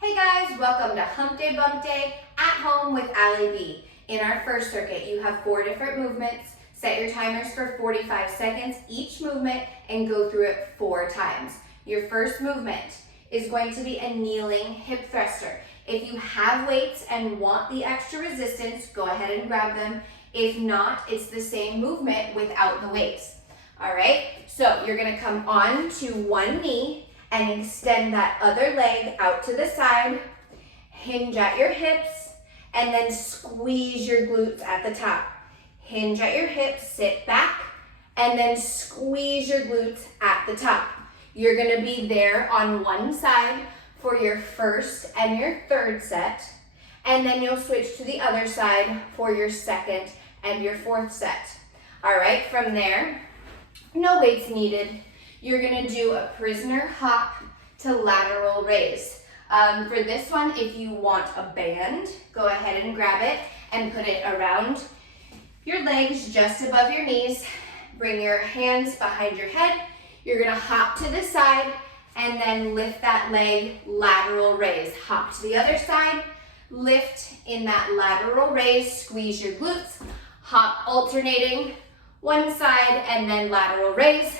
Hey guys, welcome to Hump Day Bump Day at home with Allie B. In our first circuit, you have 4 different movements. Set your timers for 45 seconds each movement and go through it 4 times. Your first movement is going to be a kneeling hip thruster. If you have weights and want the extra resistance, go ahead and grab them. If not, it's the same movement without the weights. All right, so you're gonna come on to one knee and extend that other leg out to the side, hinge at your hips, and then squeeze your glutes at the top. Hinge at your hips, sit back, and then squeeze your glutes at the top. You're gonna be there on one side for your first and your third set, and then you'll switch to the other side for your second and your fourth set. All right, from there, no weights needed. You're gonna do a prisoner hop to lateral raise. For this one, if you want a band, go ahead and grab it and put it around your legs just above your knees. Bring your hands behind your head. You're gonna hop to the side and then lift that leg, lateral raise. Hop to the other side, lift in that lateral raise, squeeze your glutes, hop alternating one side and then lateral raise,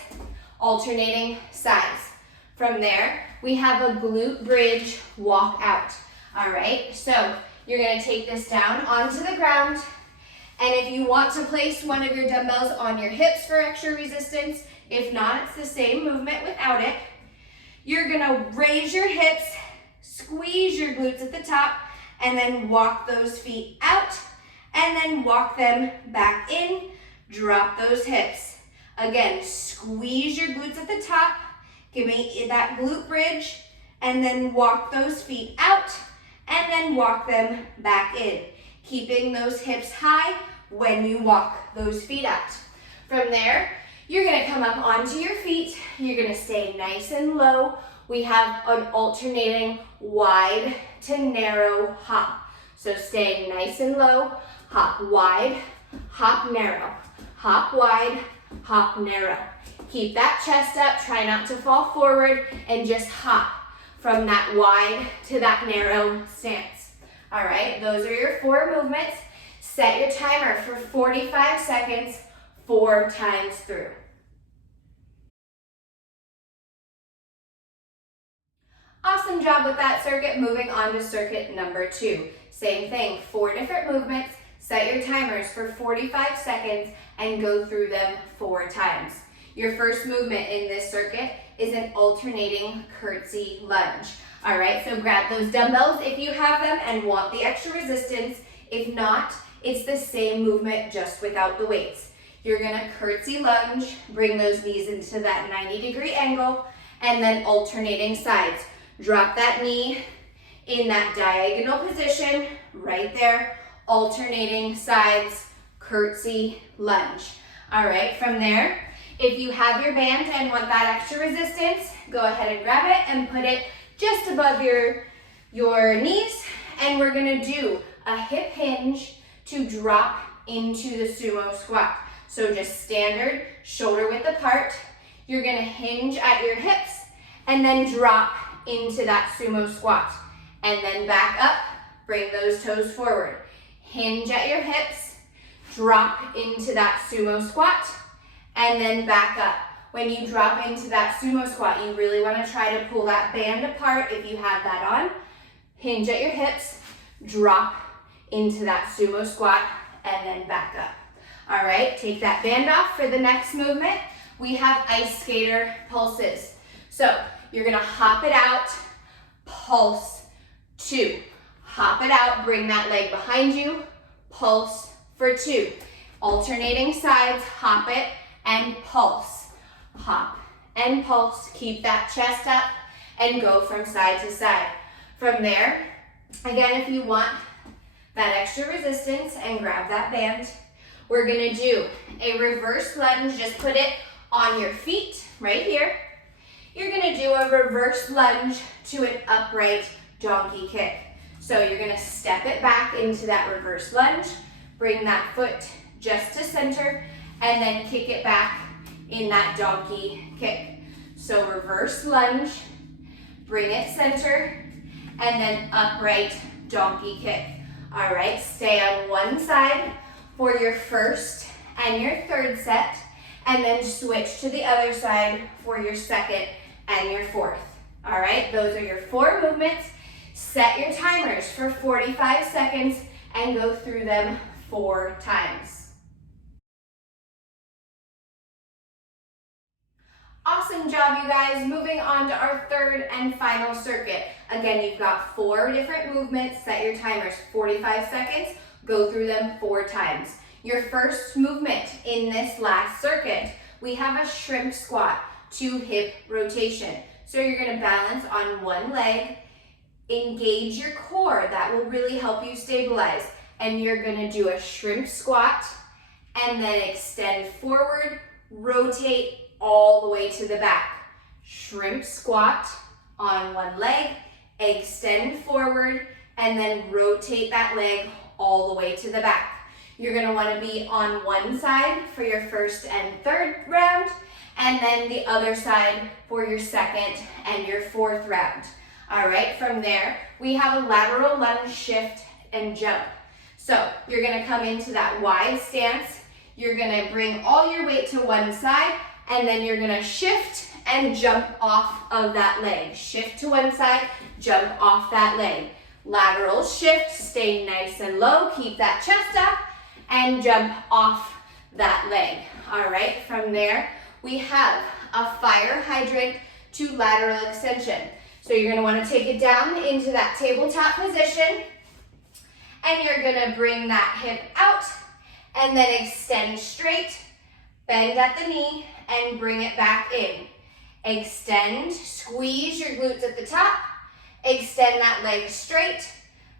alternating sides. From there, we have a glute bridge walk out. All right, so you're gonna take this down onto the ground, and if you want to place one of your dumbbells on your hips for extra resistance, if not, it's the same movement without it. You're gonna raise your hips, squeeze your glutes at the top, and then walk those feet out, and then walk them back in, drop those hips. Again, squeeze your glutes at the top, give me that glute bridge, and then walk those feet out, and then walk them back in, keeping those hips high when you walk those feet out. From there, you're gonna come up onto your feet, you're gonna stay nice and low. We have an alternating wide to narrow hop. So stay nice and low, hop wide, hop narrow, hop wide, hop narrow. Keep that chest up, try not to fall forward, and just hop from that wide to that narrow stance. All right, those are your 4 movements. Set your timer for 45 seconds, 4 times through. Awesome job with that circuit. Moving on to circuit number 2. Same thing, 4 different movements. Set your timers for 45 seconds and go through them 4 times. Your first movement in this circuit is an alternating curtsy lunge. All right, so grab those dumbbells if you have them and want the extra resistance. If not, it's the same movement just without the weights. You're gonna curtsy lunge, bring those knees into that 90-degree angle, and then alternating sides. Drop that knee in that diagonal position, right there, alternating sides, curtsy lunge. All right, from there, if you have your band and want that extra resistance, go ahead and grab it and put it just above your knees, and we're gonna do a hip hinge to drop into the sumo squat. So just standard, shoulder width apart. You're gonna hinge at your hips and then drop into that sumo squat. And then back up, bring those toes forward. Hinge at your hips, drop into that sumo squat, and then back up. When you drop into that sumo squat, you really want to try to pull that band apart if you have that on. Hinge at your hips, drop into that sumo squat, and then back up. All right, take that band off for the next movement. We have ice skater pulses. So you're gonna hop it out, pulse 2. Hop it out, bring that leg behind you, pulse for 2. Alternating sides, hop it and pulse. Hop and pulse, keep that chest up and go from side to side. From there, again, if you want that extra resistance and grab that band, we're gonna do a reverse lunge. Just put it on your feet right here. You're gonna do a reverse lunge to an upright donkey kick. So you're gonna step it back into that reverse lunge, bring that foot just to center, and then kick it back in that donkey kick. So reverse lunge, bring it center, and then upright donkey kick. All right, stay on one side for your first and your third set, and then switch to the other side for your second and your fourth. All right, those are your 4 movements. Set your timers for 45 seconds and go through them 4 times. Awesome job, you guys. Moving on to our third and final circuit. Again, you've got 4 different movements. Set your timers 45 seconds. Go through them 4 times. Your first movement in this last circuit, we have a shrimp squat to hip rotation. So you're going to balance on one leg, engage your core. That will really help you stabilize. And you're going to do a shrimp squat and then extend forward, rotate all the way to the back. Shrimp squat on one leg, extend forward, and then rotate that leg all the way to the back. You're going to want to be on one side for your first and third round, and then the other side for your second and your fourth round. All right, from there, we have a lateral lunge, shift, and jump. So you're going to come into that wide stance. You're going to bring all your weight to one side, and then you're going to shift and jump off of that leg. Shift to one side, jump off that leg. Lateral shift, stay nice and low, keep that chest up, and jump off that leg. All right, from there, we have a fire hydrant to lateral extension. So you're gonna wanna take it down into that tabletop position, and you're gonna bring that hip out, and then extend straight, bend at the knee, and bring it back in. Extend, squeeze your glutes at the top, extend that leg straight,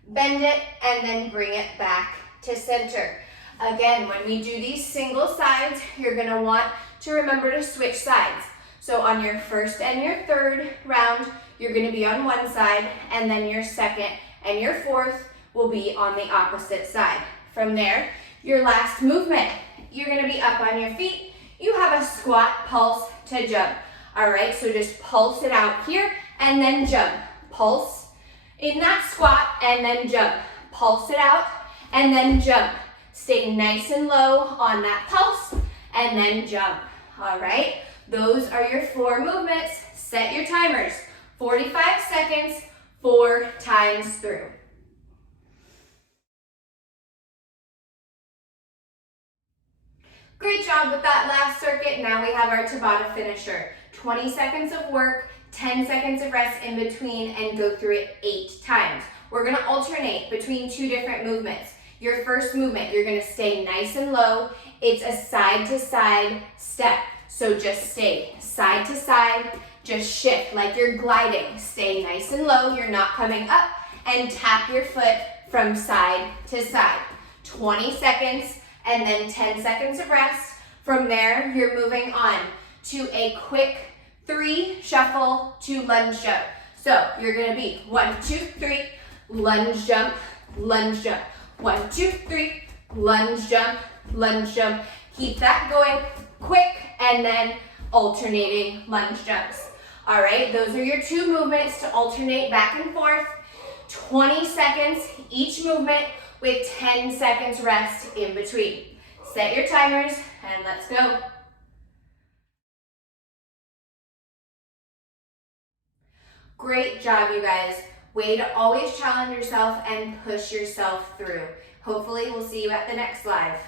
bend it, and then bring it back to center. Again, when we do these single sides, you're gonna want to remember to switch sides. So on your first and your third round, you're gonna be on one side, and then your second and your fourth will be on the opposite side. From there, your last movement, you're gonna be up on your feet. You have a squat, pulse to jump. All right, so just pulse it out here and then jump. Pulse in that squat and then jump. Pulse it out and then jump. Stay nice and low on that pulse and then jump. All right, those are your 4 movements. Set your timers, 45 seconds, 4 times through. Great job with that last circuit. Now we have our Tabata finisher. 20 seconds of work, 10 seconds of rest in between, and go through it 8 times. We're gonna alternate between 2 different movements. Your first movement, you're gonna stay nice and low. It's a side to side step. So just stay side to side, just shift like you're gliding. Stay nice and low, you're not coming up, and tap your foot from side to side. 20 seconds, and then 10 seconds of rest. From there, you're moving on to a quick 3 shuffle to lunge jump. So you're gonna be 1, 2, 3, lunge jump, lunge jump. 1, 2, 3, lunge jump, lunge jump. Keep that going quick, and then alternating lunge jumps. All right, those are your 2 movements to alternate back and forth. 20 seconds each movement with 10 seconds rest in between. Set your timers and let's go. Great job, you guys. Way to always challenge yourself and push yourself through. Hopefully, we'll see you at the next live.